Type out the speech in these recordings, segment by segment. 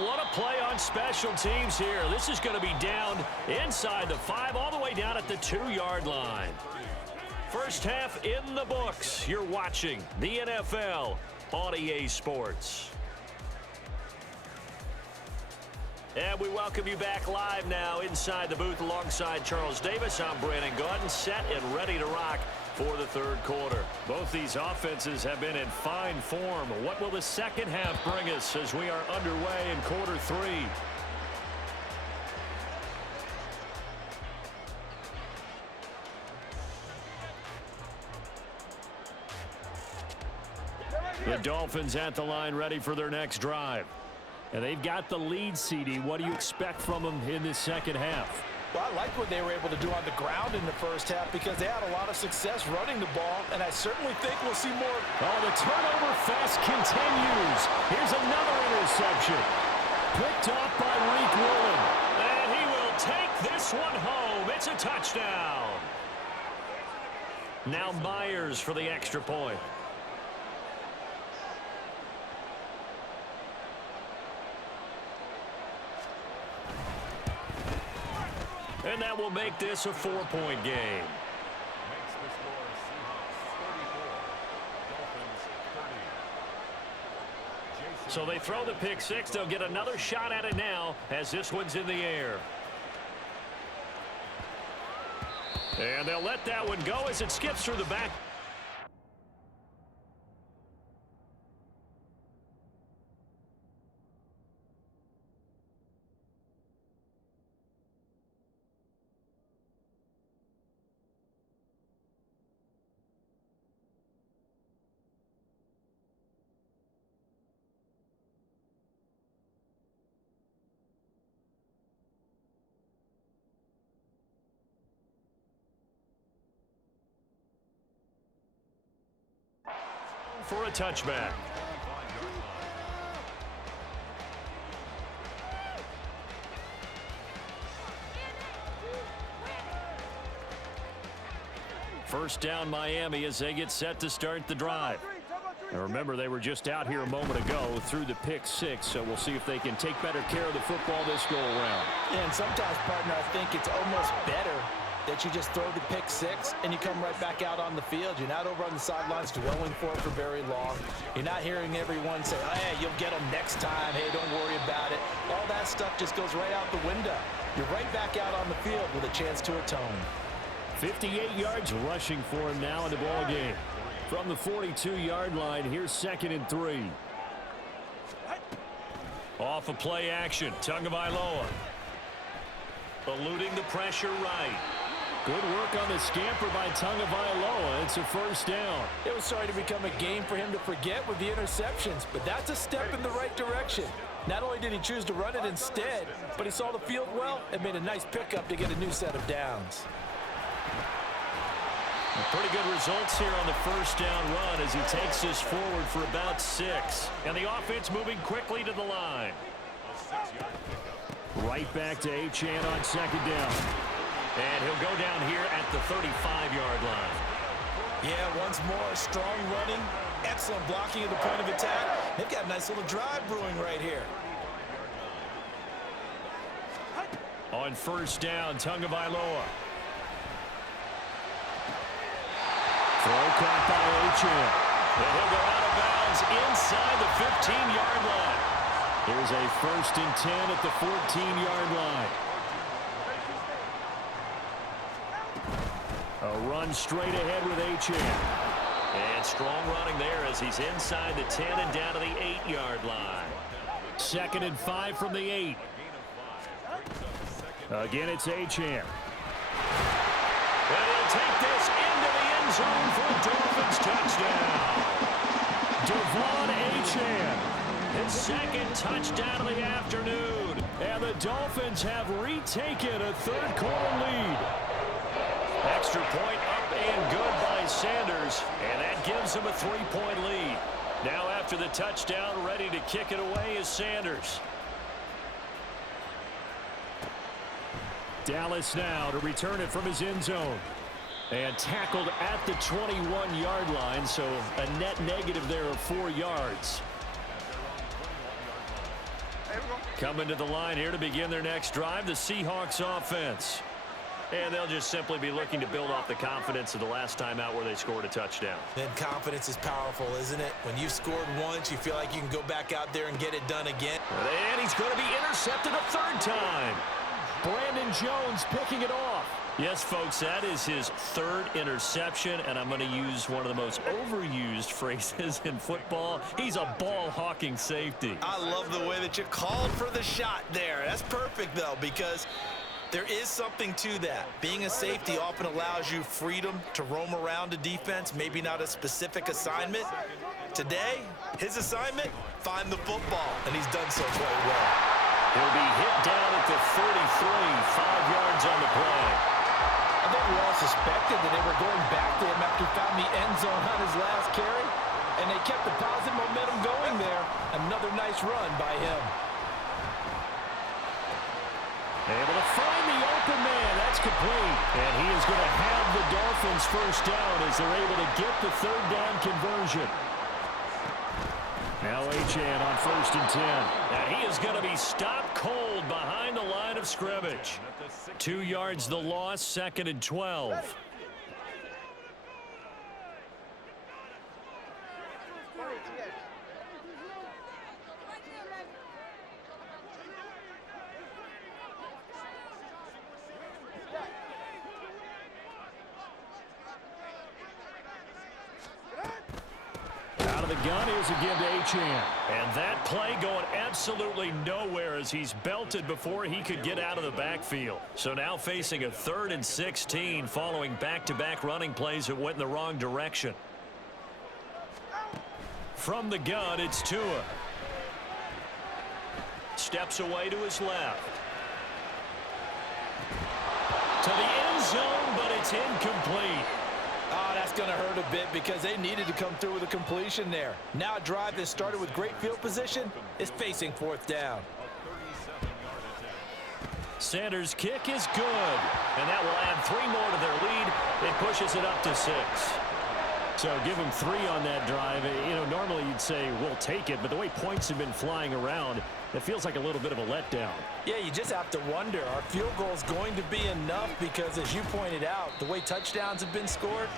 what a play on special teams here. This is going to be down inside the 5, all the way down at the 2-yard line. First half in the books. You're watching the NFL on EA Sports. And we welcome you back live now inside the booth alongside Charles Davis. I'm Brandon Gaudin, set and ready to rock for the third quarter. Both these offenses have been in fine form. What will the second half bring us as we are underway in quarter 3? The Dolphins at the line ready for their next drive. And they've got the lead, CD. What do you expect from them in this second half? Well, I liked what they were able to do on the ground in the first half because they had a lot of success running the ball, and I certainly think we'll see more. Oh, the turnover fest continues. Here's another interception. Picked off by Reek Woolen. And he will take this one home. It's a touchdown. Now Myers for the extra point. And that will make this a 4-point game. So they throw the pick 6. They'll get another shot at it now as this one's in the air. And they'll let that one go as it skips through the back. For a touchback. First down Miami as they get set to start the drive. Now remember, they were just out here a moment ago through the pick 6, so we'll see if they can take better care of the football this go around. Yeah, and sometimes, partner, I think it's almost better that you just throw the pick 6 and you come right back out on the field. You're not over on the sidelines dwelling for it for very long. You're not hearing everyone say, oh, hey, you'll get them next time. Hey, don't worry about it. All that stuff just goes right out the window. You're right back out on the field with a chance to atone. 58 yards rushing for him now in the ball game. From the 42-yard line, here's 2nd and 3. Off of play action, Tagovailoa. Eluding the pressure right. Good work on the scamper by Tagovailoa. It's a first down. It was starting to become a game for him to forget with the interceptions, but that's a step in the right direction. Not only did he choose to run it instead, but he saw the field well and made a nice pickup to get a new set of downs. Pretty good results here on the first down run as he takes this forward for about 6. And the offense moving quickly to the line. Right back to Achane on 2nd down. And he'll go down here at the 35-yard line. Yeah, once more, strong running, excellent blocking at the point of attack. They've got a nice little drive brewing right here. On first down, Tagovailoa. Throw caught by Achane. And he'll go out of bounds inside the 15-yard line. Here's a 1st and 10 at the 14-yard line. A run straight ahead with Achane. And strong running there as he's inside the 10 and down to the 8-yard line. 2nd and 5 from the 8. Again, it's Achane. And he'll take this into the end zone for a Dolphins touchdown. Devon Achane, his 2nd touchdown of the afternoon. And the Dolphins have retaken a third-quarter lead. Extra point up and good by Sanders, and that gives them a 3-point lead. Now after the touchdown, ready to kick it away is Sanders. Dallas now to return it from his end zone. And tackled at the 21-yard line, so a net negative there of 4 yards. Coming to the line here to begin their next drive, the Seahawks offense. And they'll just simply be looking to build off the confidence of the last time out where they scored a touchdown. And confidence is powerful, isn't it? When you've scored once, you feel like you can go back out there and get it done again. And he's going to be intercepted a third time. Brandon Jones picking it off. Yes, folks, that is his third interception, and I'm going to use one of the most overused phrases in football. He's a ball-hawking safety. I love the way that you called for the shot there. That's perfect, though, because there is something to that. Being a safety often allows you freedom to roam around a defense, maybe not a specific assignment. Today, his assignment, find the football, and he's done so quite well. He'll be hit down at the 33, 5 yards on the play. I think we all suspected that they were going back to him after he found the end zone on his last carry, and they kept the positive momentum going there. Another nice run by him. Able to find the open man. That's complete. And he is going to have the Dolphins first down as they're able to get the third down conversion. Now Achane on 1st and 10. And he is going to be stopped cold behind the line of scrimmage. 2 yards the loss, 2nd and 12. The gun is again to Achane. And that play going absolutely nowhere as he's belted before he could get out of the backfield. So now facing a 3rd and 16 following back-to-back running plays that went in the wrong direction. From the gun, it's Tua. Steps away to his left. To the end zone, but it's incomplete. Oh, that's going to hurt a bit because they needed to come through with a completion there. Now a drive that started with great field position is facing 4th down. Sanders' kick is good, and that will add 3 more to their lead. It pushes it up to 6. So give them 3 on that drive. You know, normally you'd say, we'll take it, but the way points have been flying around, it feels like a little bit of a letdown. Yeah, you just have to wonder, are field goals going to be enough? Because as you pointed out, the way touchdowns have been scored,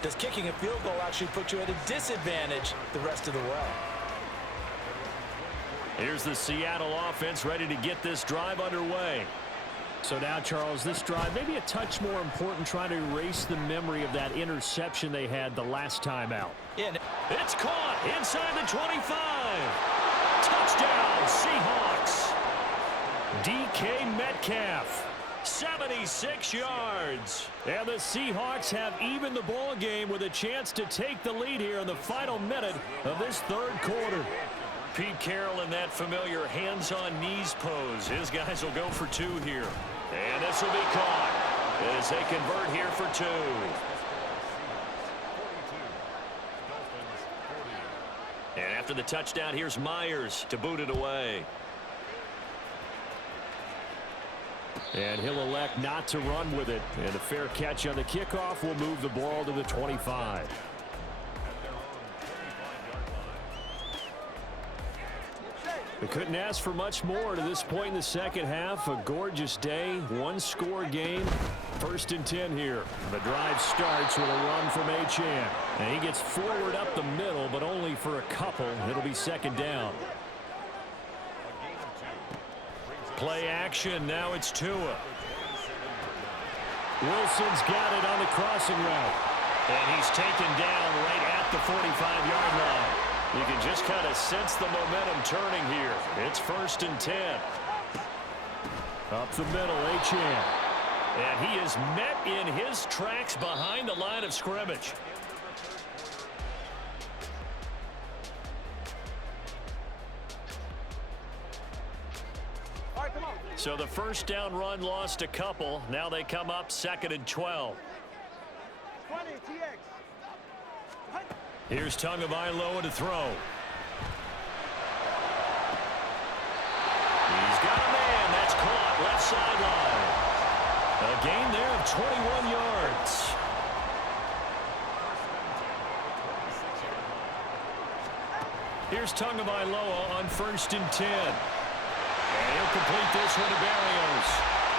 does kicking a field goal actually put you at a disadvantage the rest of the way? Here's the Seattle offense ready to get this drive underway. So now, Charles, this drive maybe a touch more important, trying to erase the memory of that interception they had the last time out. Yeah. It's caught inside the 25. Touchdown, Seahawks. DK Metcalf, 76 yards. And the Seahawks have evened the ball game with a chance to take the lead here in the final minute of this 3rd quarter. Pete Carroll in that familiar hands-on-knees pose. His guys will go for 2 here. And this will be caught as they convert here for 2. And after the touchdown, here's Myers to boot it away. And he'll elect not to run with it. And a fair catch on the kickoff will move the ball to the 25. They couldn't ask for much more to this point in the second half. A gorgeous day, 1-score game. 1st and 10 here. The drive starts with a run from Achane. And he gets forward up the middle, but only for a couple. It'll be 2nd down. Play action. Now it's Tua. Wilson's got it on the crossing route. And he's taken down right at the 45-yard line. You can just kind of sense the momentum turning here. It's 1st and 10. Up the middle, Achane. And he is met in his tracks behind the line of scrimmage. All right, come on. So the 1st down run lost a couple. Now they come up 2nd and 12. 20, TX. Here's Tagovailoa to throw. He's got a man. That's caught. Left sideline. A gain there of 21 yards. Here's Tagovailoa on 1st and 10. And he'll complete this one to Barrios.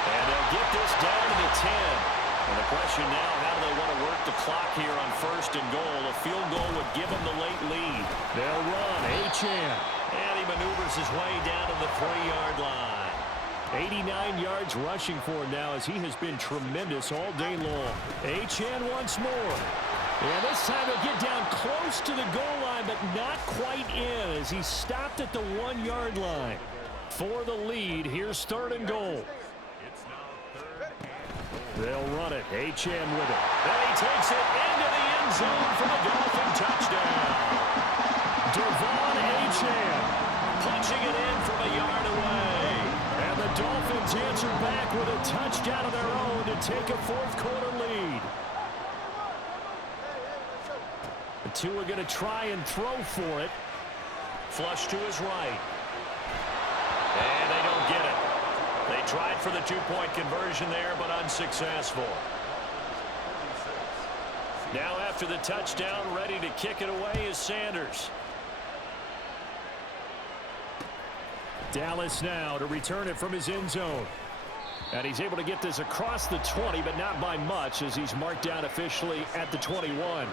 And they'll get this down to the 10. And the question now, how do they want to work the clock here on 1st and goal? A field goal would give them the late lead. They'll run. Achane. And he maneuvers his way down to the 3-yard line. 89 yards rushing for him now as he has been tremendous all day long. Achane once more. And this time he'll get down close to the goal line, but not quite in as he stopped at the 1-yard line. For the lead, here's 3rd and goal. They'll run it. Achane with it. And he takes it into the end zone for the Dolphin touchdown. Devon Achane punching it in from a yard away. And the Dolphins answer back with a touchdown of their own to take a 4th quarter lead. The two are going to try and throw for it. Flush to his right. And they don't get it. They tried for the 2-point conversion there, but unsuccessful. Now after the touchdown, ready to kick it away is Sanders. Dallas now to return it from his end zone. And he's able to get this across the 20, but not by much as he's marked down officially at the 21.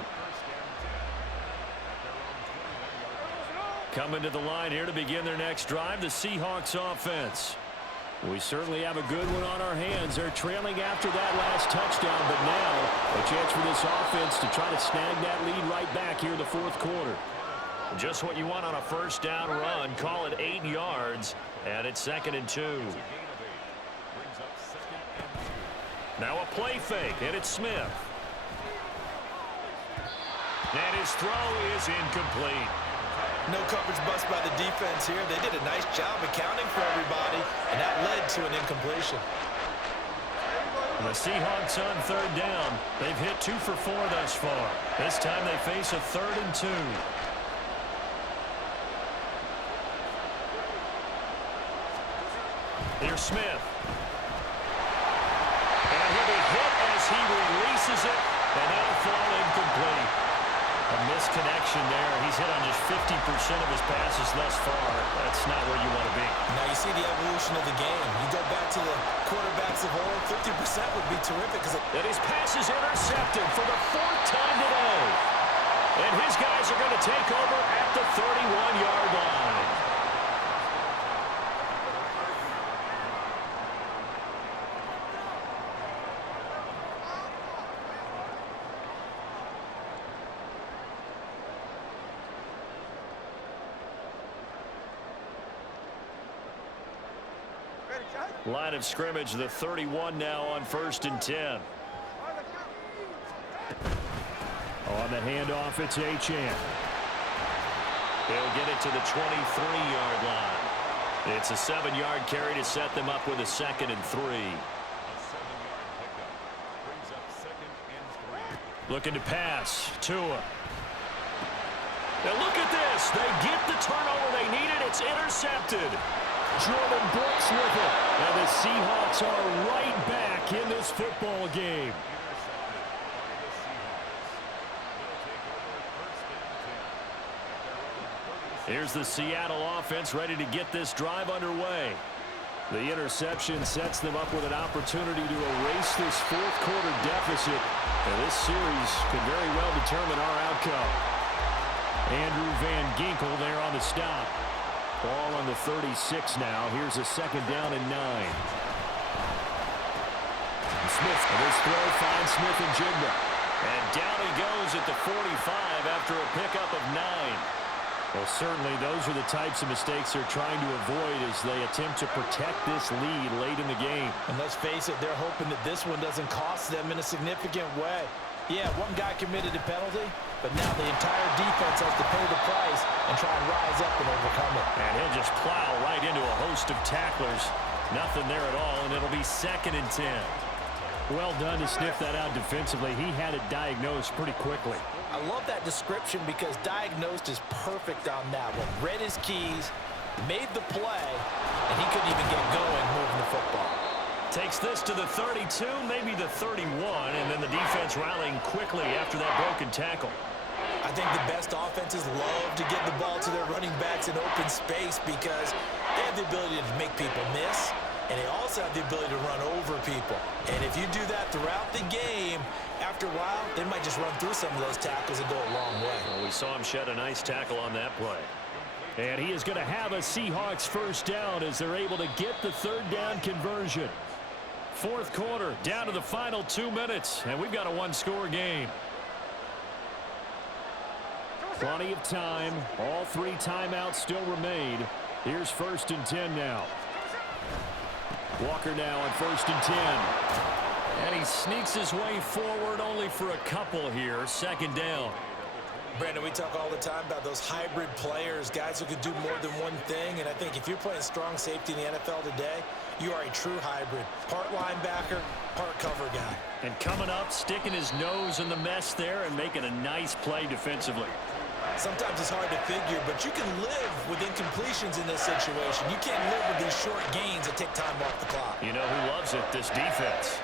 Coming to the line here to begin their next drive, the Seahawks offense. We certainly have a good one on our hands. They're trailing after that last touchdown, but now a chance for this offense to try to snag that lead right back here in the 4th quarter. Just what you want on a 1st down run. Call it 8 yards, and it's 2nd and 2. Now a play fake, and it's Smith. And his throw is incomplete. No coverage bust by the defense here. They did a nice job accounting for everybody, and that led to an incompletion. And the Seahawks on 3rd down. They've hit 2 for 4 thus far. This time they face a 3rd and 2. Here's Smith. And he'll be hit as he releases it, and that'll fall incomplete. A misconnection there. He's hit on just 50% of his passes thus far. That's not where you want to be. Now you see the evolution of the game. You go back to the quarterbacks of old, 50% would be terrific. And his pass is intercepted for the 4th time today. And his guys are going to take over at the 31-yard line. Line of scrimmage, the 31 now on 1st and 10. On the handoff, it's Achane. They'll get it to the 23-yard line. It's a 7-yard carry to set them up with a 2nd and 3. Looking to pass. Tua. Now look at this. They get the turnover they needed. It's intercepted. Jordan Brooks with it. And the Seahawks are right back in this football game. Here's the Seattle offense ready to get this drive underway. The interception sets them up with an opportunity to erase this 4th quarter deficit. And this series could very well determine our outcome. Andrew Van Ginkel there on the stop. Ball on the 36 now. Here's a 2nd down and 9. Smith, and this throw finds Smith and Jigba. And down he goes at the 45 after a pickup of 9. Well, certainly those are the types of mistakes they're trying to avoid as they attempt to protect this lead late in the game. And let's face it, they're hoping that this one doesn't cost them in a significant way. Yeah, one guy committed a penalty, but now the entire defense has to pay the price and try and rise up and overcome it. And he'll just plow right into a host of tacklers. Nothing there at all, and it'll be 2nd and 10. Well done to sniff that out defensively. He had it diagnosed pretty quickly. I love that description because diagnosed is perfect on that one. Read his keys, made the play, and he couldn't even get going moving the football. Takes this to the 32, maybe the 31, and then the defense rallying quickly after that broken tackle. I think the best offenses love to give the ball to their running backs in open space because they have the ability to make people miss, and they also have the ability to run over people. And if you do that throughout the game, after a while, they might just run through some of those tackles and go a long way. Well, we saw him shed a nice tackle on that play. And he is going to have a Seahawks first down as they're able to get the third down conversion. Fourth quarter, down to the final 2 minutes, and we've got a one-score game. Plenty of time. All 3 timeouts still remain. Here's 1st and 10 now. Walker now on 1st and 10. And he sneaks his way forward only for a couple here. 2nd down. Brandon, we talk all the time about those hybrid players, guys who can do more than one thing. And I think if you're playing strong safety in the NFL today, you are a true hybrid. Part linebacker, part cover guy. And coming up, sticking his nose in the mess there and making a nice play defensively. Sometimes it's hard to figure, but you can live with incompletions in this situation. You can't live with these short gains that take time off the clock. You know who loves it? This defense.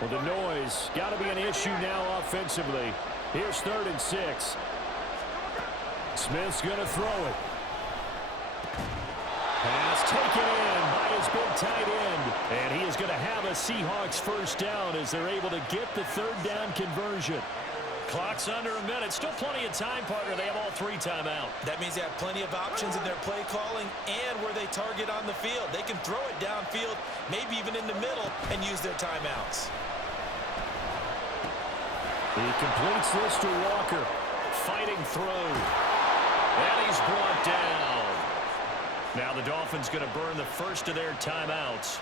Well, the noise got to be an issue now offensively. Here's 3rd and 6. Smith's going to throw it. Pass taken in by his big tight end. And he is going to have a Seahawks first down as they're able to get the third down conversion. Clock's under a minute. Still plenty of time, partner. They have all 3 timeout. That means they have plenty of options in their play calling and where they target on the field. They can throw it downfield, maybe even in the middle, and use their timeouts. He completes this to Walker. Fighting through. And he's brought down. Now the Dolphins going to burn the first of their timeouts.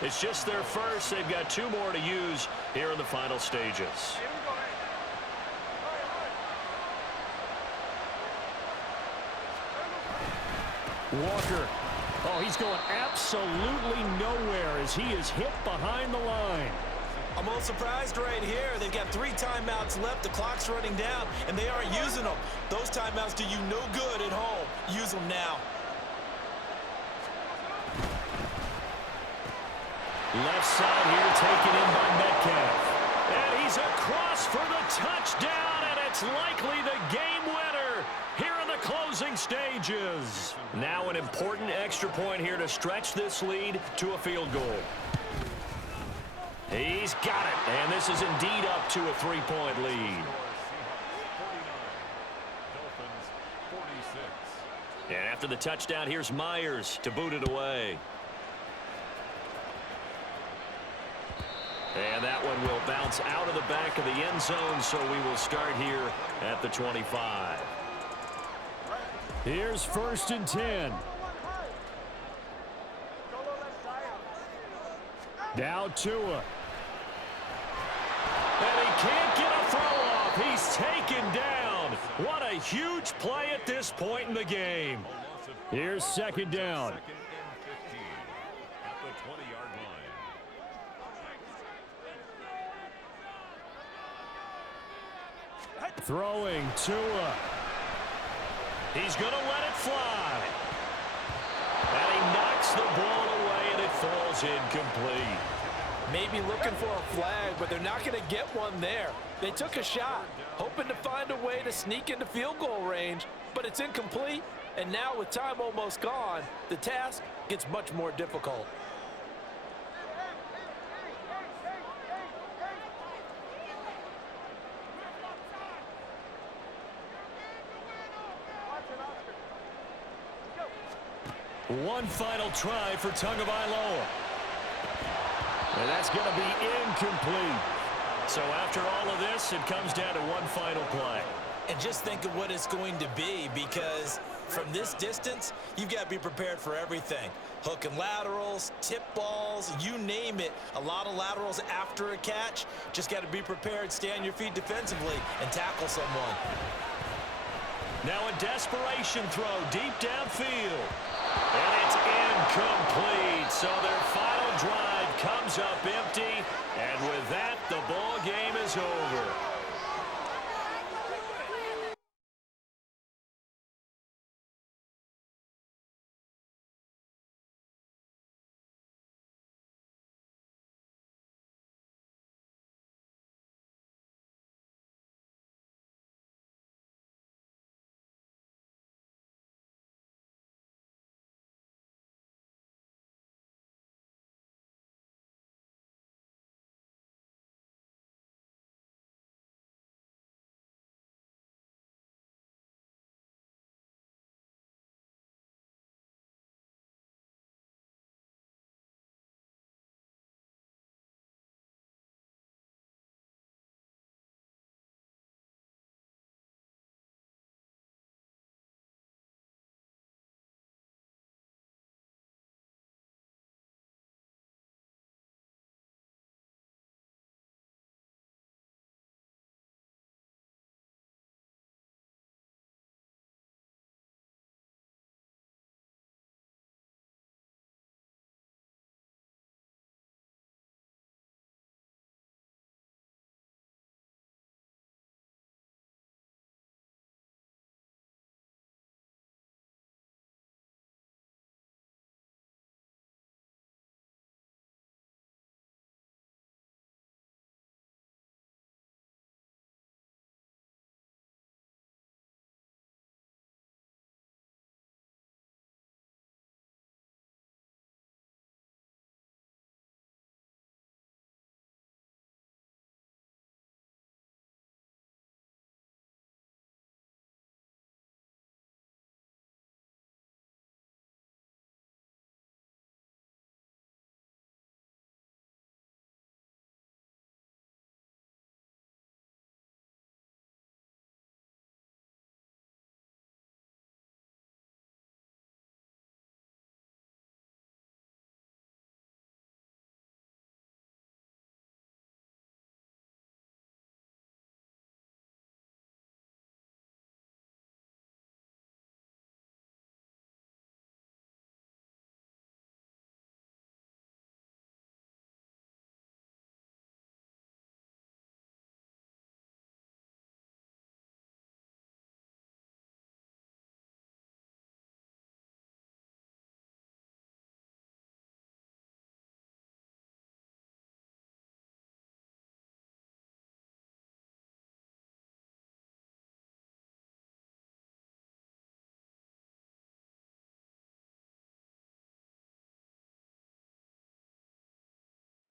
It's just their first. They've got 2 more to use here in the final stages. Walker. Oh, he's going absolutely nowhere as he is hit behind the line. I'm a little surprised right here. They've got 3 timeouts left. The clock's running down, and they aren't using them. Those timeouts do you no good at home. Use them now. Left side here taken in by Metcalf. And he's across for the touchdown, and it's likely the game winner here in the closing stages. Now an important extra point here to stretch this lead to a field goal. He's got it, and this is indeed up to a 3-point lead. And after the touchdown, here's Myers to boot it away. And that one will bounce out of the back of the end zone, so we will start here at the 25. Here's 1st and 10. Now Tua. And he can't get a throw off. He's taken down. What a huge play at this point in the game. Here's 2nd down. Throwing Tua. He's going to let it fly. And he knocks the ball away, and it falls incomplete. Maybe looking for a flag, but they're not going to get one there. They took a shot, hoping to find a way to sneak into field goal range, but it's incomplete. And now with time almost gone, the task gets much more difficult. One final try for Tagovailoa. And that's going to be incomplete. So after all of this, it comes down to one final play. And just think of what it's going to be, because from this distance, you've got to be prepared for everything. Hook and laterals, tip balls, you name it. A lot of laterals after a catch. Just got to be prepared, stay on your feet defensively, and tackle someone. Now a desperation throw deep downfield. And it's incomplete. So their final drive comes up empty. And with that, the ball game is over.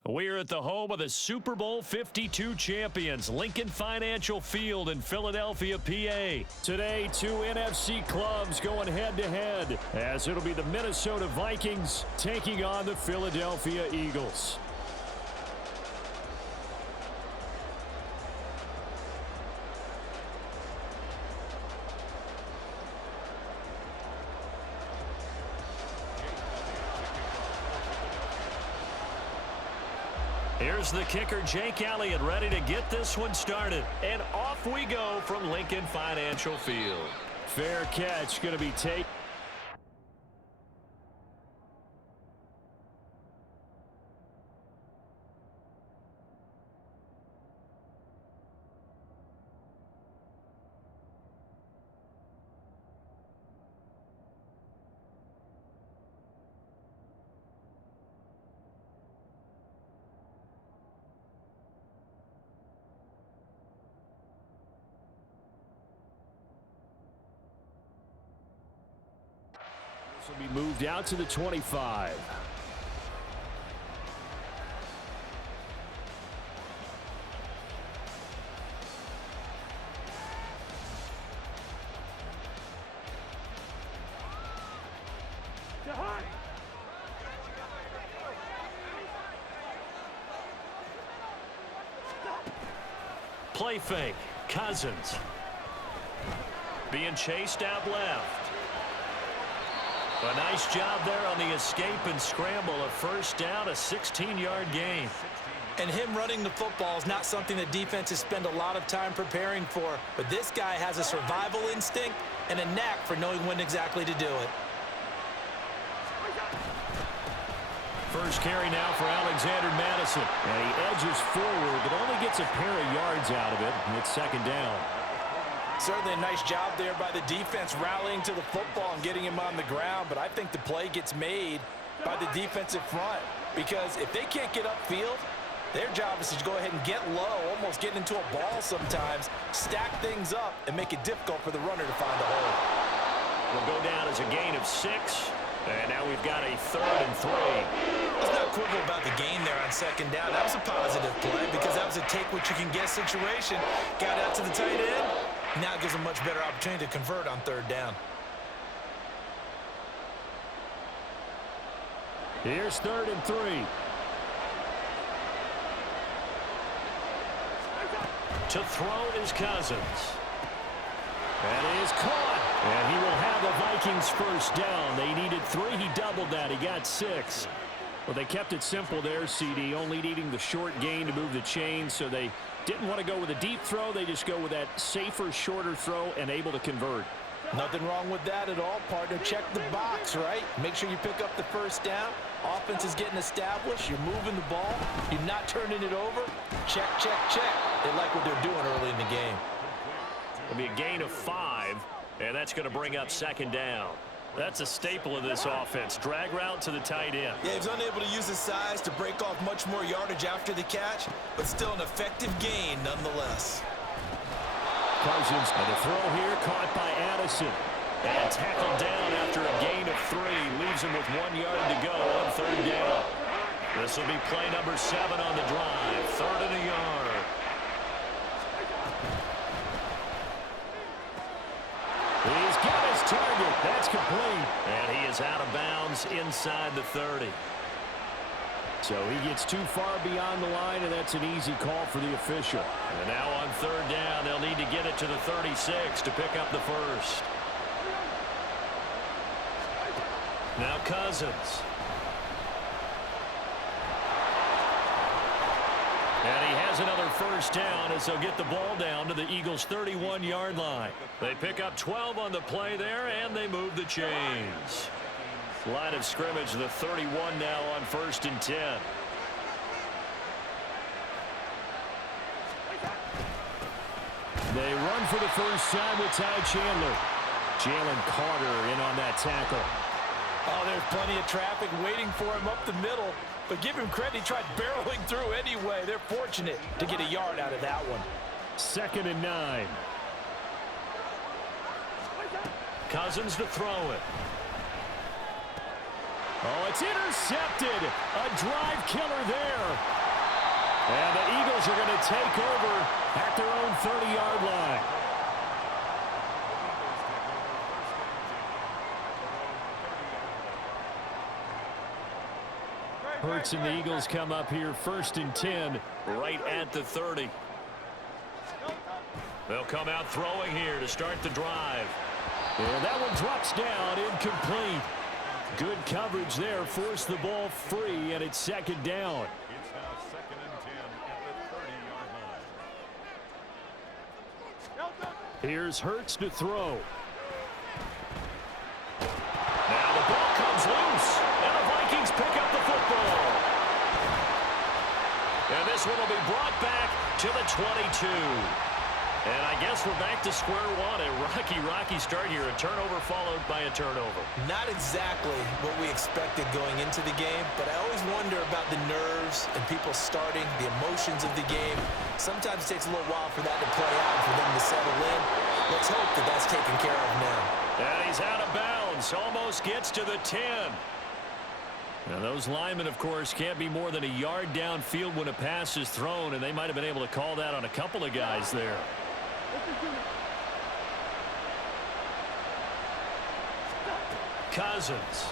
We're at the home of the Super Bowl 52 champions, Lincoln Financial Field in Philadelphia, PA. Today, two NFC clubs going head-to-head, as it'll be the Minnesota Vikings taking on the Philadelphia Eagles. Here's the kicker, Jake Elliott, ready to get this one started. And off we go from Lincoln Financial Field. Fair catch, going to be taken. Will be moved out to the 25. Play fake. Cousins. Being chased out left. A nice job there on the escape and scramble. A first down, a 16-yard gain. And him running the football is not something that defenses spend a lot of time preparing for. But this guy has a survival instinct and a knack for knowing when exactly to do it. First carry now for Alexander Madison. And he edges forward, but only gets a pair of yards out of it. And it's second down. Certainly a nice job there by the defense rallying to the football and getting him on the ground, but I think the play gets made by the defensive front because if they can't get upfield, their job is to go ahead and get low, almost get into a ball sometimes, stack things up, and make it difficult for the runner to find a hole. Will go down as a gain of 6, and now we've got a 3rd and 3. Let's not quibble about the gain there on second down. That was a positive play because that was a take-what-you-can-get situation. Got out to the tight end. Now it gives a much better opportunity to convert on 3rd down. Here's 3rd and 3. To throw is Cousins. That is caught. And he will have the Vikings first down. They needed 3. He doubled that. He got 6. Well, they kept it simple there, CD, only needing the short gain to move the chain, so they didn't want to go with a deep throw. They just go with that safer, shorter throw and able to convert. Nothing wrong with that at all, partner. Check the box, right? Make sure you pick up the first down. Offense is getting established. You're moving the ball. You're not turning it over. Check, check, check. They like what they're doing early in the game. It'll be a gain of 5, and that's going to bring up second down. That's a staple of this offense. Drag route to the tight end. Yeah, he was unable to use his size to break off much more yardage after the catch, but still an effective gain nonetheless. Cousins, and the throw here caught by Addison. And tackled down after a gain of 3. Leaves him with 1 yard to go on 3rd down. This will be play number 7 on the drive. 3rd and a yard. He's got his target. That's complete. And he is out of bounds inside the 30. So he gets too far beyond the line, and that's an easy call for the official. And now on 3rd down, they'll need to get it to the 36 to pick up the first. Now Cousins. And he has another first down as they'll get the ball down to the Eagles' 31-yard line. They pick up 12 on the play there, and they move the chains. Line of scrimmage, the 31 now on 1st and 10. They run for the first time with Ty Chandler. Jalen Carter in on that tackle. Oh, there's plenty of traffic waiting for him up the middle. But give him credit, he tried barreling through anyway. They're fortunate to get a yard out of that one. 2nd and 9. Cousins to throw it. Oh, it's intercepted. A drive killer there. And the Eagles are going to take over at their own 30-yard line. Hurts and the Eagles come up here 1st and 10 right at the 30. They'll come out throwing here to start the drive. And that one drops down, incomplete. Good coverage there, forced the ball free, and it's 2nd down. It's now 2nd and 10 at the 30-yard line. Here's Hurts to throw. Now the ball comes loose, and the Vikings pick up the football. And this one will be brought back to the 22. And I guess we're back to square one. A rocky start here. A turnover followed by a turnover. Not exactly what we expected going into the game, but I always wonder about the nerves and people starting, the emotions of the game. Sometimes it takes a little while for that to play out, for them to settle in. Let's hope that that's taken care of now. And he's out of bounds. Almost gets to the 10. Now those linemen, of course, can't be more than a yard downfield when a pass is thrown, and they might have been able to call that on a couple of guys there. Cousins.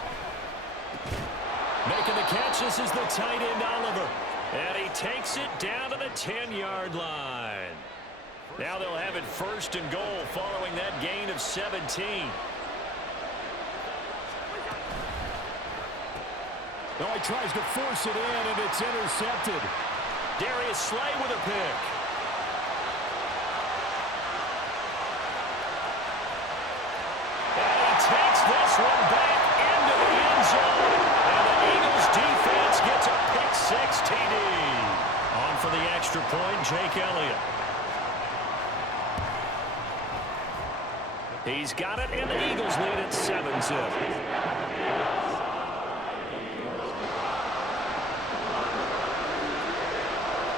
Making the catch, this is the tight end, Oliver. And he takes it down to the 10-yard line. Now they'll have it 1st and goal following that gain of 17. Oh, he tries to force it in, and it's intercepted. Darius Slay with a pick. And he takes this one back into the end zone. And the Eagles defense gets a pick-6 TD. On for the extra point, Jake Elliott. He's got it, and the Eagles lead at 7-zip.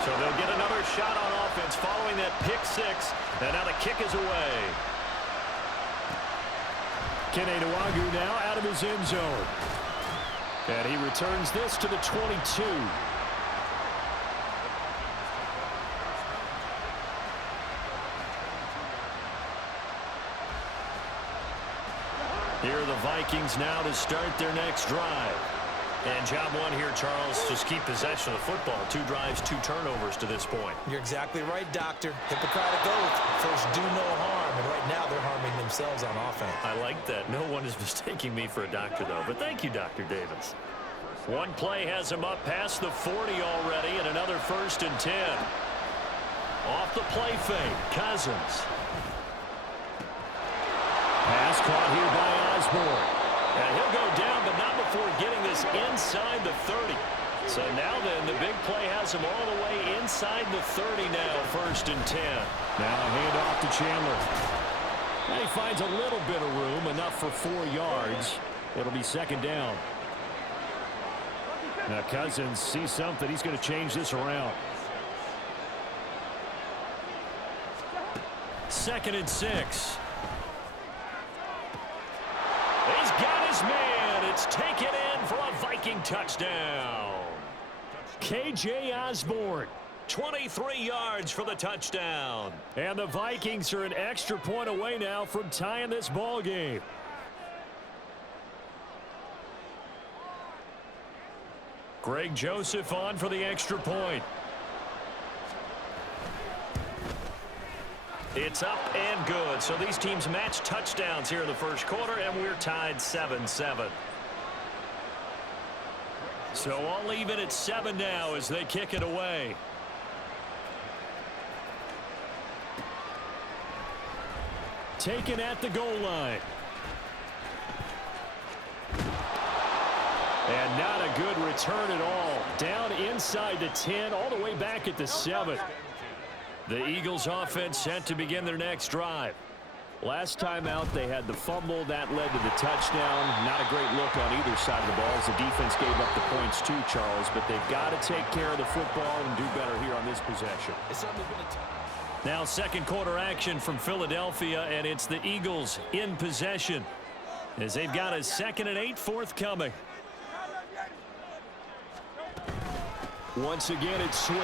So they'll get another shot on offense following that pick-6, and now the kick is away. Kene Nwangwu now out of his end zone. And he returns this to the 22. Here are the Vikings now to start their next drive. And job one here, Charles, just keep possession of the football. 2 drives, 2 turnovers to this point. You're exactly right, Doctor. Hippocratic oath. First, do no harm. And right now, they're harming themselves on offense. I like that. No one is mistaking me for a doctor, though. But thank you, Dr. Davis. One play has him up past the 40 already, and another 1st and 10. Off the play fake, Cousins. Pass caught here by Osborne. And he'll go down, but not before getting this inside the 30. So now then, the big play has him all the way inside the 30 now, 1st and 10. Now a handoff to Chandler. Now he finds a little bit of room, enough for 4 yards. It'll be 2nd down. Now Cousins sees something. He's going to change this around. 2nd and 6. He's got his man. It's taken in for a Viking touchdown. K.J. Osborne. 23 yards for the touchdown. And the Vikings are an extra point away now from tying this ball game. Greg Joseph on for the extra point. It's up and good. So these teams match touchdowns here in the 1st quarter, and we're tied 7-7. So all even at 7 now as they kick it away. Taken at the goal line. And not a good return at all. Down inside the 10, all the way back at the 7. The Eagles offense set to begin their next drive. Last time out, they had the fumble. That led to the touchdown. Not a great look on either side of the ball as the defense gave up the points too, Charles. But they've got to take care of the football and do better here on this possession. Now 2nd quarter action from Philadelphia, and it's the Eagles in possession as they've got a 2nd and 8 forthcoming. Once again, it's Swift.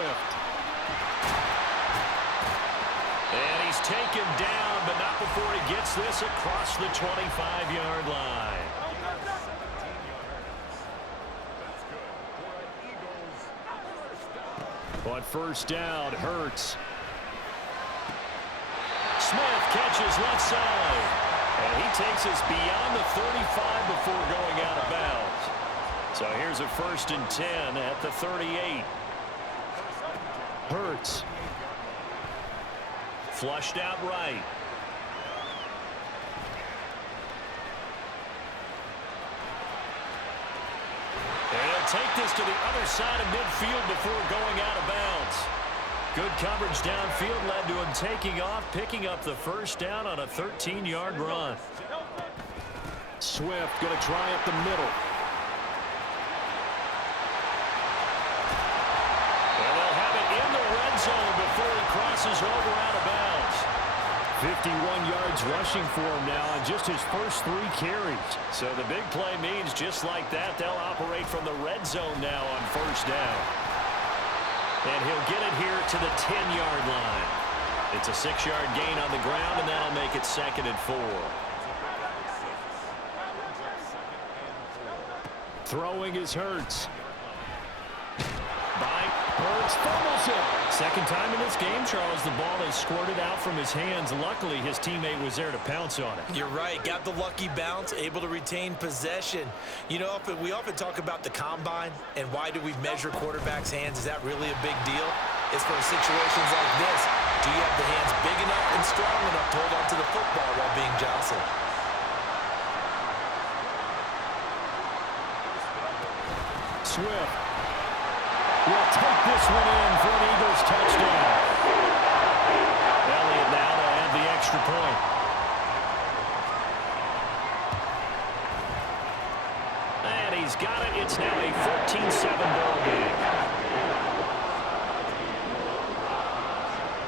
And he's taken down, but not before he gets this across the 25-yard line. On first down, Hurts. Smith catches left side. And he takes us beyond the 35 before going out of bounds. So here's a 1st and 10 at the 38. Hurts. Flushed out right. And he'll take this to the other side of midfield before going out of bounds. Good coverage downfield led to him taking off, picking up the first down on a 13-yard run. Swift going to try up the middle. And they'll have it in the red zone before he crosses over out of bounds. 51 yards rushing for him now on just his first 3 carries. So the big play means just like that, they'll operate from the red zone now on first down. And he'll get it here to the 10-yard line. It's a 6-yard gain on the ground, and that'll make it 2nd and 4. Throwing is Hurts. Hurts fumbles it. Second time in this game, Charles, the ball has squirted out from his hands. Luckily, his teammate was there to pounce on it. You're right. Got the lucky bounce, able to retain possession. You know, we often talk about the combine and why do we measure quarterbacks' hands. Is that really a big deal? It's for situations like this. Do you have the hands big enough and strong enough to hold on to the football while being jostled? Swift will take this one in for an Eagles touchdown. Elliott now to add the extra point. And he's got it. It's now a 14-7 ball game.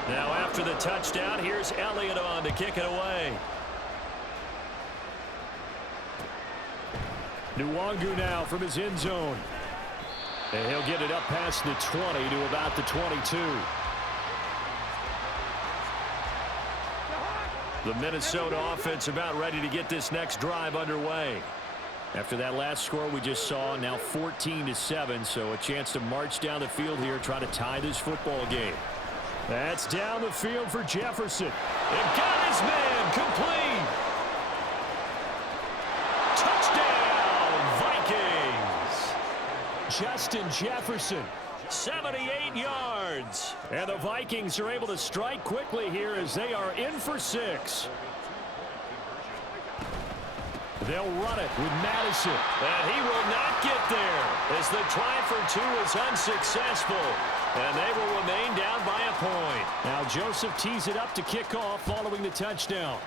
Now after the touchdown, here's Elliott on to kick it away. Nwangu now from his end zone. And he'll get it up past the 20 to about the 22. The Minnesota offense about ready to get this next drive underway. After that last score we just saw, now 14-7, so a chance to march down the field here, try to tie this football game. That's down the field for Jefferson. And got his man complete. Touchdown, Vikings. Justin Jefferson. 78 yards. And the Vikings are able to strike quickly here as they are in for 6. They'll run it with Madison. And he will not get there as the try for 2 is unsuccessful. And they will remain down by a point. Now Joseph tees it up to kick off following the touchdown.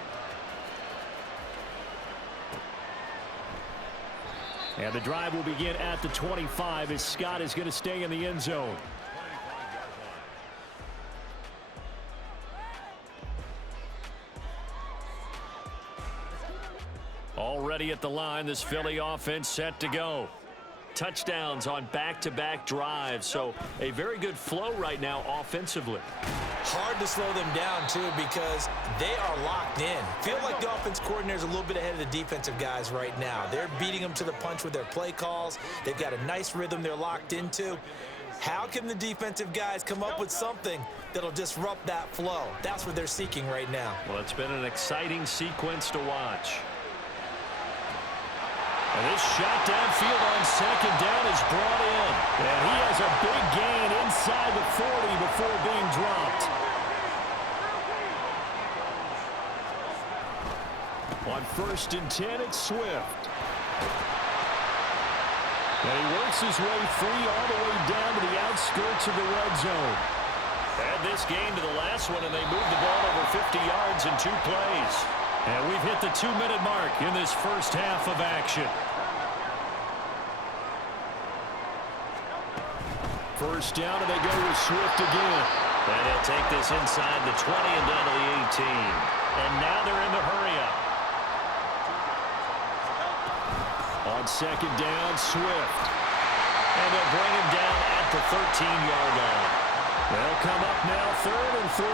And the drive will begin at the 25 as Scott is going to stay in the end zone. Already at the line, this Philly offense set to go. Touchdowns on back-to-back drives, so a very good flow right now offensively. Hard to slow them down, too, because they are locked in. Feel like the offense coordinator is a little bit ahead of the defensive guys right now. They're beating them to the punch with their play calls. They've got a nice rhythm they're locked into. How can the defensive guys come up with something that'll disrupt that flow? That's what they're seeking right now. Well, it's been an exciting sequence to watch. And this shot downfield on second down is brought in. And he has a big gain inside the 40 before being dropped. On 1st and 10, it's Swift. And he works his way free all the way down to the outskirts of the red zone. Add this game to the last one, and they moved the ball over 50 yards in 2 plays. And we've hit the 2-minute mark in this first half of action. First down, and they go with Swift again. And he'll take this inside the 20 and down to the 18. And now they're in the hurry-up. On second down, Swift. And they'll bring him down at the 13-yard line. They'll come up now 3rd and 3.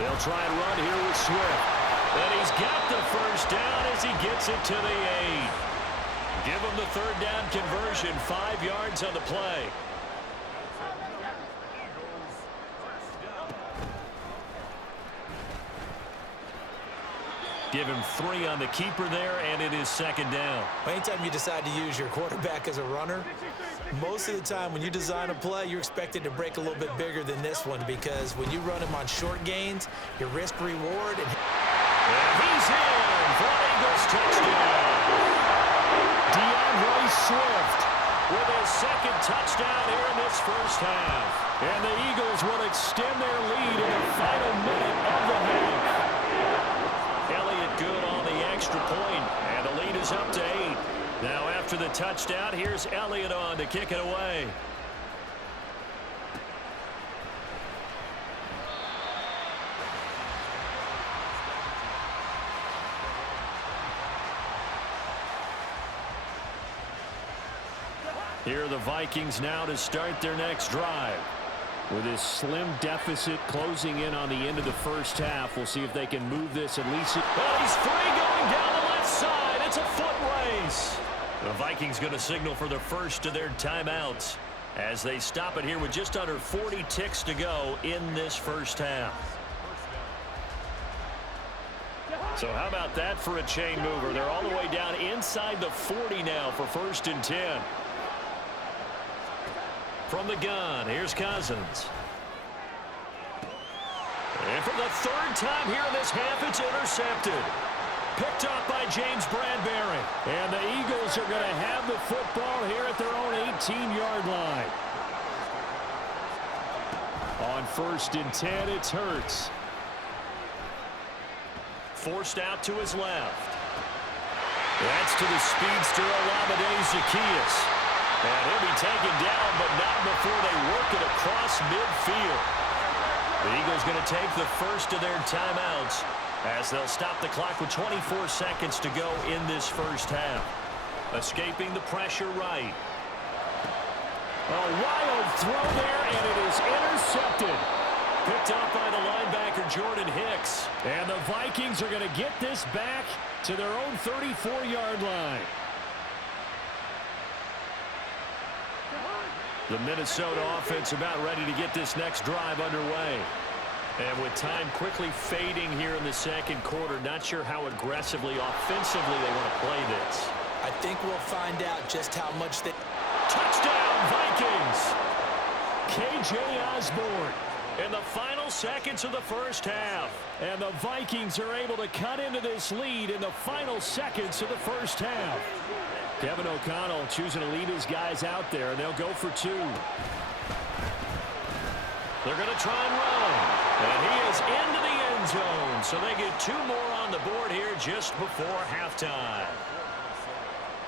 They'll try and run here with Swift. And he's got the first down as he gets it to the 8. Give him the 3rd down conversion, 5 yards on the play. Give him 3 on the keeper there, and it is 2nd down. Anytime you decide to use your quarterback as a runner, most of the time when you design a play, you're expected to break a little bit bigger than this one, because when you run him on short gains, your risk-reward. And he's in for an Eagles touchdown. DeAndre Swift with his 2nd touchdown here in this first half. And the Eagles will extend their lead in the final minute of the half. Elliott good on the extra point, and the lead is up to 8. Now after the touchdown, here's Elliott on to kick it away. Here are the Vikings now to start their next drive. With this slim deficit closing in on the end of the first half, we'll see if they can move this at least. Well, he's free going down the left side. It's a foot race. The Vikings going to signal for the first of their timeouts as they stop it here with just under 40 ticks to go in this first half. So how about that for a chain mover? They're all the way down inside the 40 now for 1st and 10. From the gun, here's Cousins. And for the 3rd time here in this half, it's intercepted. Picked up by James Bradbury. And the Eagles are going to have the football here at their own 18-yard line. On 1st and 10, it's Hurts. Forced out to his left. That's to the speedster, Olamide Zaccheaus. And he'll be taken down, but not before they work it across midfield. The Eagles going to take the first of their timeouts as they'll stop the clock with 24 seconds to go in this first half. Escaping the pressure right. A wild throw there, and it is intercepted. Picked up by the linebacker, Jordan Hicks. And the Vikings are going to get this back to their own 34-yard line. The Minnesota offense about ready to get this next drive underway. And with time quickly fading here in the 2nd quarter, not sure how aggressively, offensively they want to play this. I think we'll find out just how much they... Touchdown, Vikings! K.J. Osborne in the final seconds of the first half. And the Vikings are able to cut into this lead in the final seconds of the first half. Kevin O'Connell choosing to lead his guys out there, and they'll go for 2. They're going to try and run. And he is into the end zone, so they get 2 more on the board here just before halftime.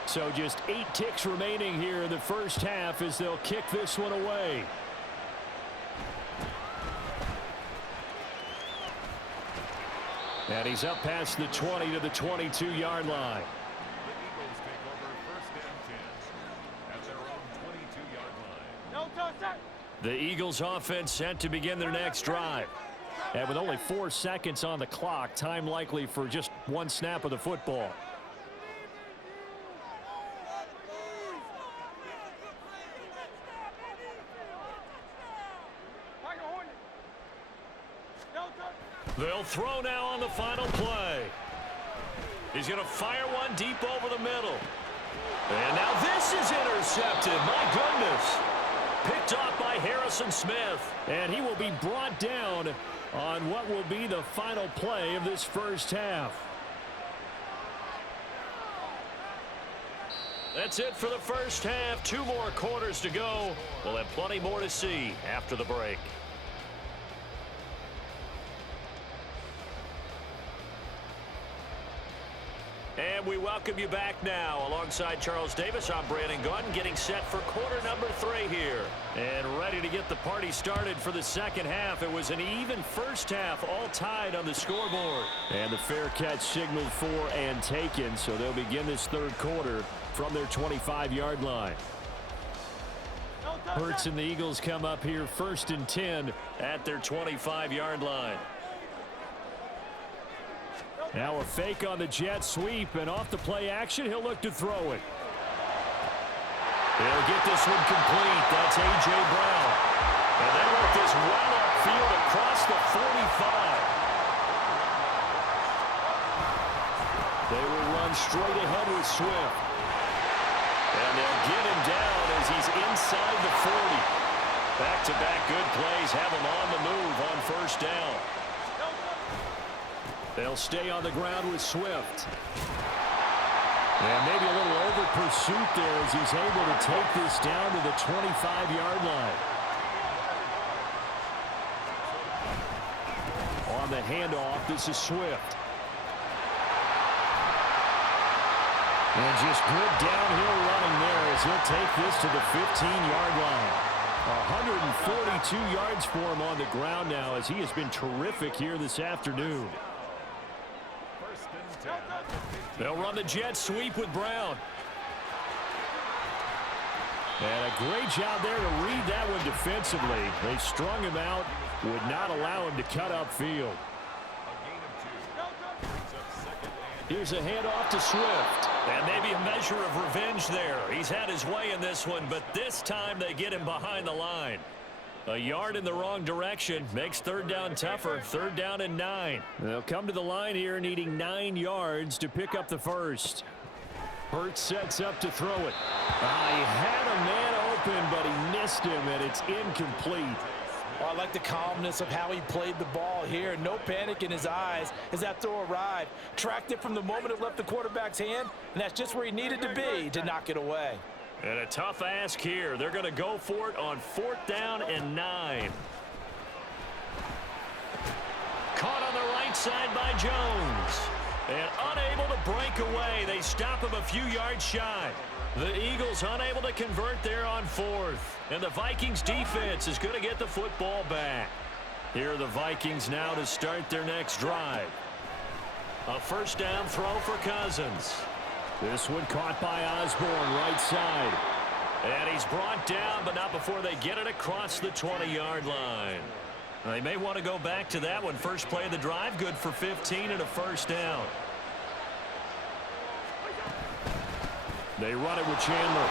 So just 8 ticks remaining here in the first half as they'll kick this one away. And he's up past the 20 to the 22-yard line. The Eagles offense set to begin their next drive. And with only 4 seconds on the clock, time likely for just 1 snap of the football. They'll throw now on the final play. He's going to fire one deep over the middle. And now this is intercepted. My goodness. Picked off by Harrison Smith. And he will be brought down on what will be the final play of this first half. That's it for the first half. 2 more quarters to go. We'll have plenty more to see after the break. And we welcome welcome you back now. Alongside Charles Davis, I'm Brandon Gaudin, getting set for quarter number 3 here. And ready to get the party started for the second half. It was an even first half, all tied on the scoreboard. And the fair catch signaled for and taken, so they'll begin this third quarter from their 25-yard line. Hurts and the Eagles come up here 1st and 10 at their 25-yard line. Now a fake on the jet sweep, and off the play action, he'll look to throw it. He'll get this one complete. That's A.J. Brown. And they work this well upfield across the 45. They will run straight ahead with Swift. And they'll get him down as he's inside the 40. Back-to-back good plays have him on the move on first down. They'll stay on the ground with Swift. And maybe a little over pursuit there as he's able to take this down to the 25-yard line. On the handoff, this is Swift. And just good downhill running there as he'll take this to the 15-yard line. 142 yards for him on the ground now as he has been terrific here this afternoon. They'll run the jet sweep with Brown. And a great job there to read that one defensively. They strung him out, would not allow him to cut upfield. Here's a handoff to Swift. And maybe a measure of revenge there. He's had his way in this one, but this time they get him behind the line. A yard in the wrong direction makes third down tougher. 3rd down and 9. They'll come to the line here needing 9 yards to pick up the first. Hurts sets up to throw it. He had a man open, but he missed him, and it's incomplete. Oh, I like the calmness of how he played the ball here. No panic in his eyes as that throw arrived. Tracked it from the moment it left the quarterback's hand, and that's just where he needed to be to knock it away. And a tough ask here. They're going to go for it on 4th down and 9. Caught on the right side by Jones. And unable to break away. They stop him a few yards shy. The Eagles unable to convert there on 4th. And the Vikings defense is going to get the football back. Here are the Vikings now to start their next drive. A first down throw for Cousins. This one caught by Osborne, right side. And he's brought down, but not before they get it across the 20-yard line. They may want to go back to that one. First play of the drive, good for 15 and a first down. They run it with Chandler.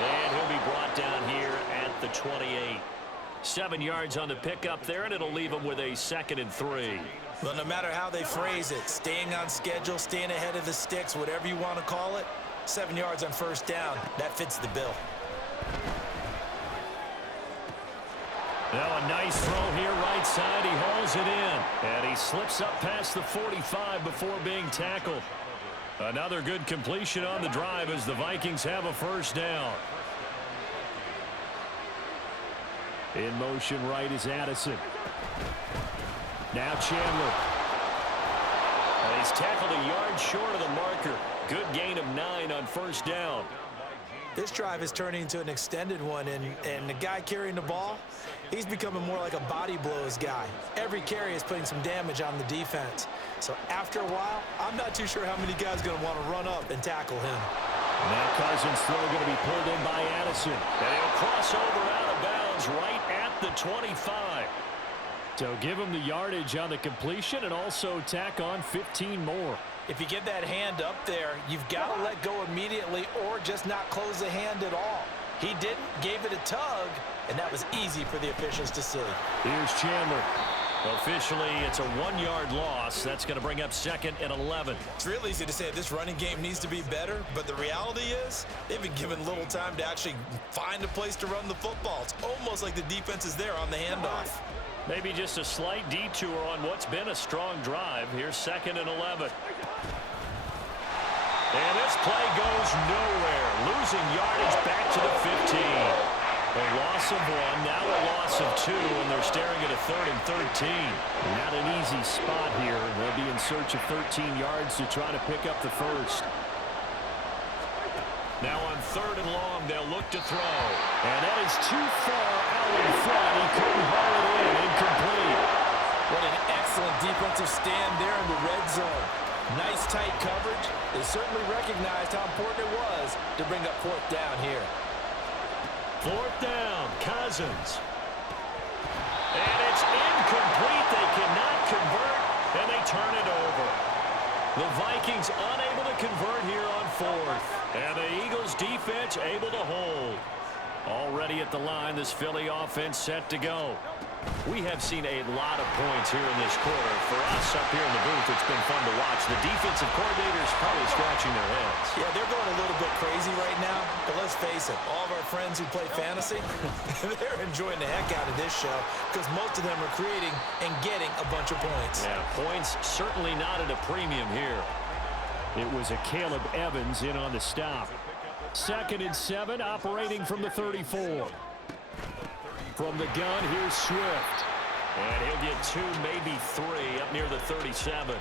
And he'll be brought down here at the 28. 7 yards on the pickup there, and it'll leave him with a 2nd and 3. Well, no matter how they phrase it, staying on schedule, staying ahead of the sticks, whatever you want to call it, 7 yards on first down, that fits the bill. Now a nice throw here right side. He hauls it in. And he slips up past the 45 before being tackled. Another good completion on the drive as the Vikings have a first down. In motion right is Addison. Now Chandler. And he's tackled a yard short of the marker. Good gain of 9 on first down. This drive is turning into an extended one, and the guy carrying the ball, he's becoming more like a body blows guy. Every carry is putting some damage on the defense. So after a while, I'm not too sure how many guys are going to want to run up and tackle him. Now Cousins' throw going to be pulled in by Addison. And he'll cross over out of bounds right at the 25. So give him the yardage on the completion and also tack on 15 more. If you get that hand up there, you've got to let go immediately or just not close the hand at all. He didn't, gave it a tug, and that was easy for the officials to see. Here's Chandler. Officially, it's a 1-yard loss. That's going to bring up 2nd and 11. It's real easy to say this running game needs to be better, but the reality is they've been given little time to actually find a place to run the football. It's almost like the defense is there on the handoff. Maybe just a slight detour on what's been a strong drive. Here's 2nd and 11. And this play goes nowhere. Losing yardage back to the 15. A loss of 1, now a loss of 2, and they're staring at a 3rd and 13. Not an easy spot here. They'll be in search of 13 yards to try to pick up the first. Now on 3rd and long, they'll look to throw. And that is too far out in front. He couldn't haul it in. Incomplete. What an excellent defensive stand there in the red zone. Nice tight coverage. They certainly recognized how important it was to bring up 4th down here. 4th down, Cousins. And it's incomplete. They cannot convert, and they turn it over. The Vikings unable to convert here on 4th. And the Eagles defense able to hold. Already at the line, this Philly offense set to go. We have seen a lot of points here in this quarter. For us up here in the booth, it's been fun to watch. The defensive coordinators probably scratching their heads. Yeah, they're going a little bit crazy right now. But let's face it, all of our friends who play fantasy, they're enjoying the heck out of this show because most of them are creating and getting a bunch of points. Yeah, points certainly not at a premium here. It was a Caleb Evans in on the stop. 2nd and 7, operating from the 34. From the gun, here's Swift. And he'll get 2, maybe 3 up near the 37.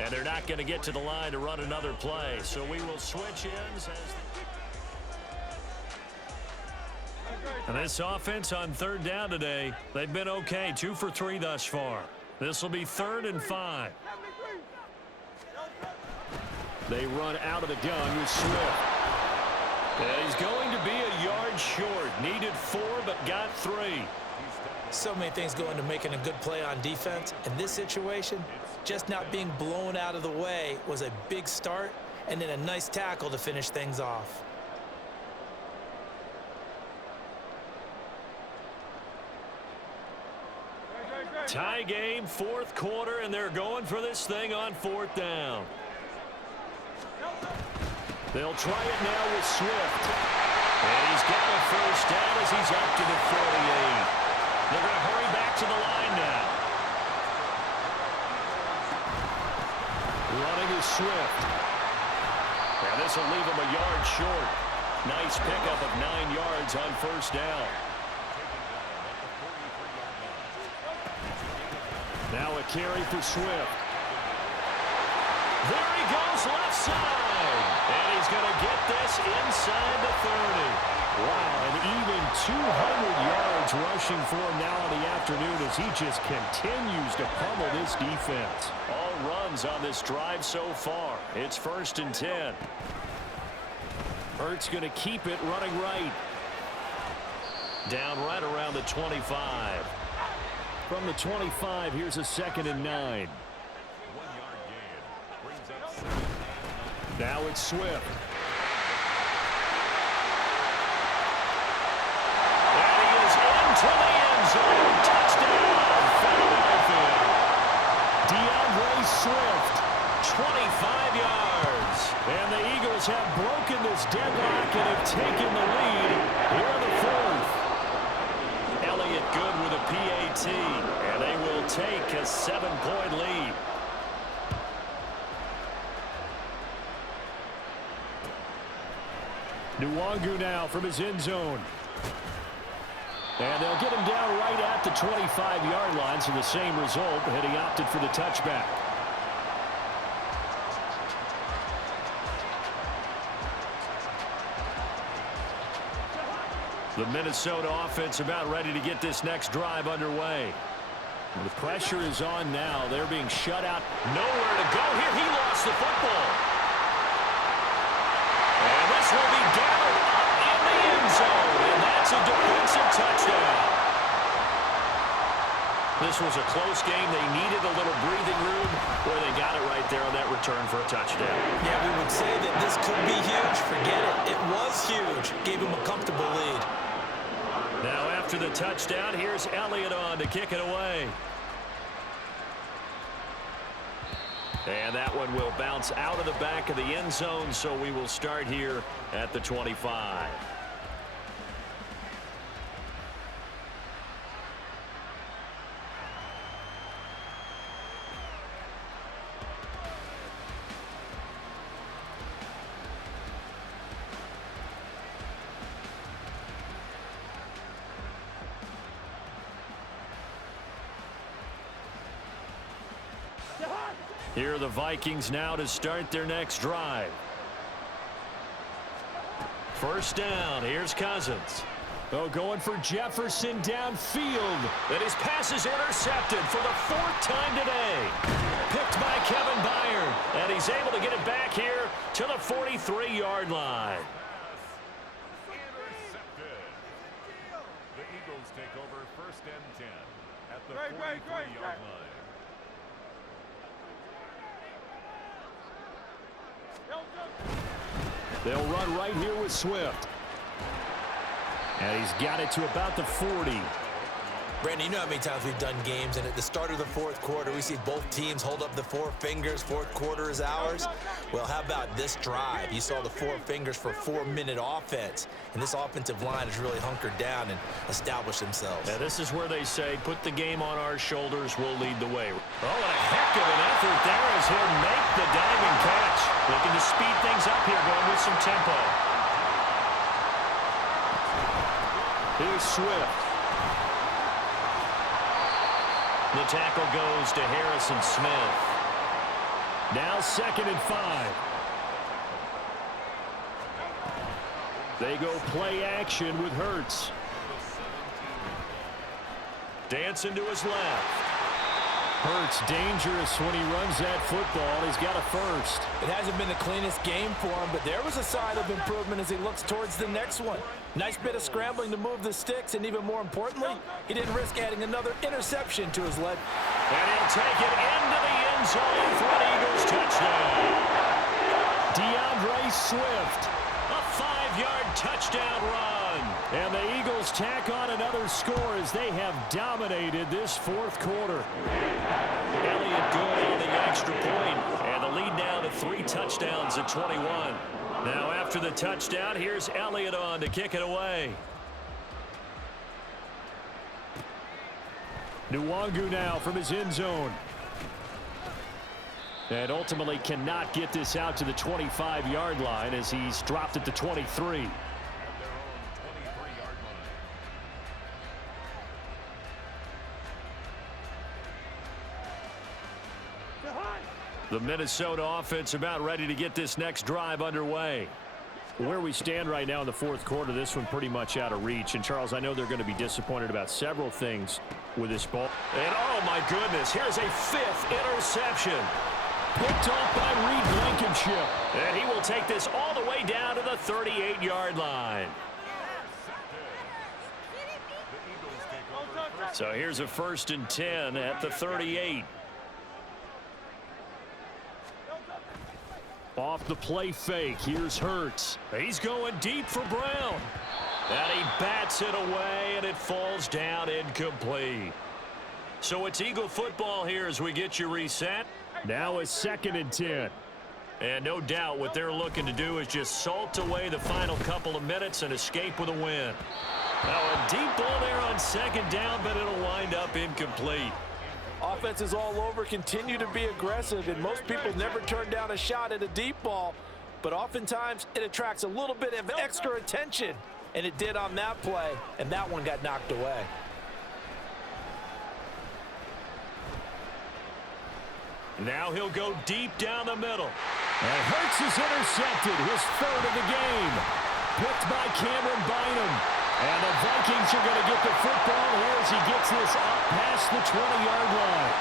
And they're not going to get to the line to run another play. So we will switch ends. And this offense on 3rd down today, they've been okay. 2 for 3 thus far. This will be 3rd and 5. They run out of the gun with Swift. And he's going to be a yard short. Needed 4, but got 3. So many things go into making a good play on defense. In this situation, just not being blown out of the way was a big start, and then a nice tackle to finish things off. Tie game, 4th quarter, and they're going for this thing on 4th down. They'll try it now with Swift. And he's got a 1st down as he's up to the 48. They're going to hurry back to the line now. Running is Swift. And this will leave him a yard short. Nice pickup of 9 yards on 1st down. Now a carry for Swift. There he goes left side. And he's going to get this inside the 30. Wow, and even 200 yards rushing for him now in the afternoon as he just continues to pummel this defense. All runs on this drive so far. It's 1st and 10. Hurts going to keep it running right. Down right around the 25. From the 25, here's a 2nd and 9. Now it's Swift. And he is into the end zone. Touchdown, Philadelphia. DeAndre Swift. 25 yards. And the Eagles have broken this deadlock and have taken the lead here in the 4th. Elliott good with a PAT. And they will take a 7-point lead. Nwangu now from his end zone. And they'll get him down right at the 25-yard line, so the same result, and he opted for the touchback. The Minnesota offense about ready to get this next drive underway. The pressure is on now. They're being shut out. Nowhere to go here. He lost the football. And this will be gathered up in the end zone. And that's a defensive touchdown. This was a close game. They needed a little breathing room where they got it right there on that return for a touchdown. Yeah, we would say that this could be huge. Forget it. It was huge. Gave him a comfortable lead. Now after the touchdown, here's Elliott on to kick it away. And that one will bounce out of the back of the end zone, so we will start here at the 25. Here are the Vikings now to start their next drive. First down. Here's Cousins. Oh, going for Jefferson downfield. And his pass is intercepted for the 4th time today. Picked by Kevin Byard. And he's able to get it back here to the 43-yard line. Intercepted. The Eagles take over 1st and 10 at the 43-yard line. They'll run right here with Swift. And he's got it to about the 40. Brandon, you know how many times we've done games, and at the start of the 4th quarter, we see both teams hold up the 4 fingers. 4th quarter is ours. Well, how about this drive? You saw the 4 fingers for a 4-minute offense, and this offensive line has really hunkered down and established themselves. Yeah, this is where they say, put the game on our shoulders, we'll lead the way. Oh, and a heck of an effort there as he'll make the diving catch. Looking to speed things up here, going with some tempo. Here's Swift. The tackle goes to Harrison Smith. Now 2nd and 5. They go play action with Hurts. Dancing to his left. Hurts dangerous when he runs that football. He's got a first. It hasn't been the cleanest game for him, but there was a sign of improvement as he looks towards the next one. Nice bit of scrambling to move the sticks, and even more importantly, he didn't risk adding another interception to his leg. And he'll take it into the end zone for an Eagles touchdown. DeAndre Swift, a 5-yard touchdown run. And the Eagles tack on another score as they have dominated this 4th quarter. Elliott good on the extra point, and the lead now to 3 touchdowns at 21. Now after the touchdown, here's Elliott on to kick it away. Nwangu now from his end zone. And ultimately cannot get this out to the 25-yard line as he's dropped at the 23. The Minnesota offense about ready to get this next drive underway. Where we stand right now in the 4th quarter, this one pretty much out of reach. And, Charles, I know they're going to be disappointed about several things with this ball. And, oh, my goodness, here's a 5th interception. Picked off by Reed Blankenship. And he will take this all the way down to the 38-yard line. So here's a 1st and 10 at the 38. Off the play fake, here's Hurts. He's going deep for Brown. And he bats it away, and it falls down incomplete. So it's Eagle football here as we get you reset. Now it's 2nd and 10. And no doubt what they're looking to do is just salt away the final couple of minutes and escape with a win. Now a deep ball there on 2nd down, but it'll wind up incomplete. Offenses all over continue to be aggressive, and most people never turn down a shot at a deep ball, but oftentimes it attracts a little bit of extra attention, and it did on that play, and that one got knocked away. Now he'll go deep down the middle. And Hurts is intercepted, his 3rd of the game. Picked by Cameron Bynum. And the Vikings are going to get the football here as he gets this up past the 20-yard line.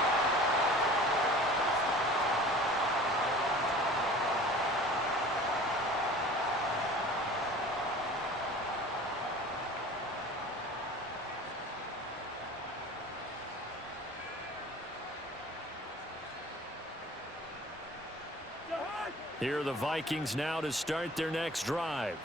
Here are the Vikings now to start their next drive.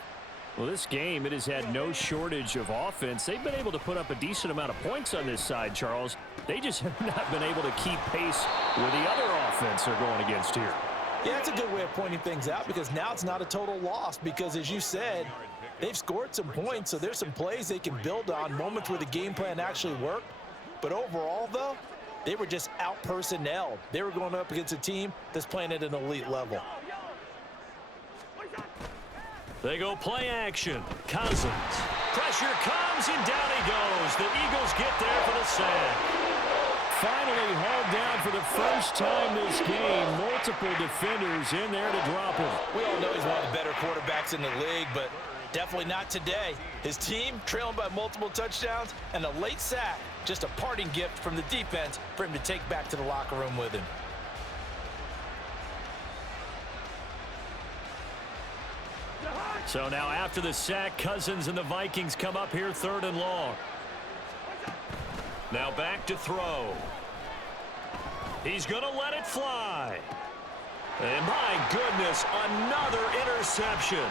Well, this game, it has had no shortage of offense. They've been able to put up a decent amount of points on this side, Charles. They just have not been able to keep pace with the other offense they're going against here. Yeah, that's a good way of pointing things out because now it's not a total loss because, as you said, they've scored some points, so there's some plays they can build on, moments where the game plan actually worked. But overall, though, they were just out-personnelled. They were going up against a team that's playing at an elite level. They go play action. Cousins. Pressure comes, and down he goes. The Eagles get there for the sack. finally hauled down for the first time this game. Multiple defenders in there to drop him. We all know he's one of the better quarterbacks in the league, but definitely not today. His team trailing by multiple touchdowns and a late sack. Just a parting gift from the defense for him to take back to the locker room with him. So now after the sack, Cousins and the Vikings come up here 3rd and long. Now back to throw. He's going to let it fly. And my goodness, another interception.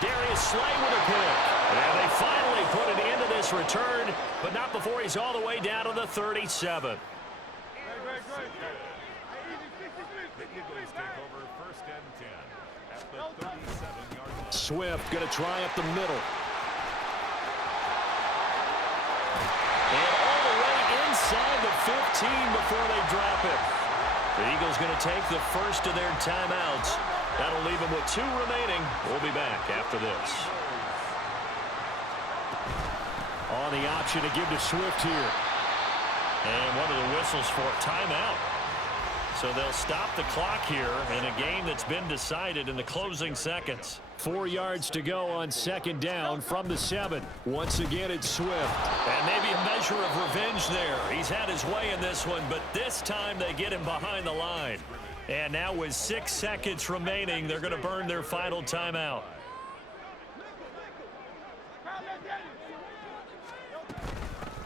Darius Slay with a pick. And they finally put an end to this return, but not before he's all the way down to the 37. Swift going to try up the middle. And all the way inside the 15 before they drop it. The Eagles going to take the first of their timeouts. That'll leave them with 2 remaining. We'll be back after this. On the option to give to Swift here. And one of the whistles for a timeout. So they'll stop the clock here in a game that's been decided in the closing seconds. 4 yards to go on 2nd down from the 7. Once again, it's Swift. And maybe a measure of revenge there. He's had his way in this one, but this time they get him behind the line. And now with 6 seconds remaining, they're going to burn their final timeout.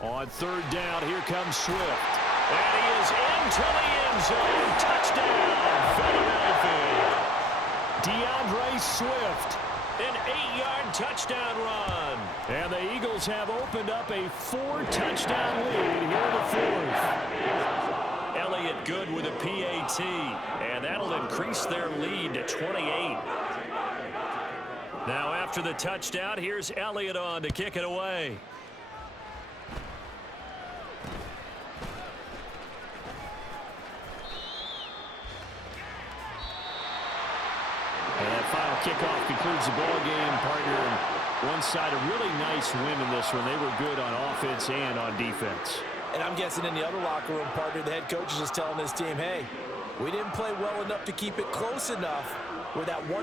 On 3rd down, here comes Swift. And he is into the end zone. Touchdown, Philadelphia. DeAndre Swift, an 8-yard touchdown run. And the Eagles have opened up a 4-touchdown lead here in the 4th. Elliott good with a PAT, and that'll increase their lead to 28. Now after the touchdown, here's Elliott on to kick it away. And final kickoff concludes the ball game, partner. And one side, a really nice win in this one. They were good on offense and on defense. And I'm guessing in the other locker room, partner, the head coach is just telling his team, hey, we didn't play well enough to keep it close enough where that one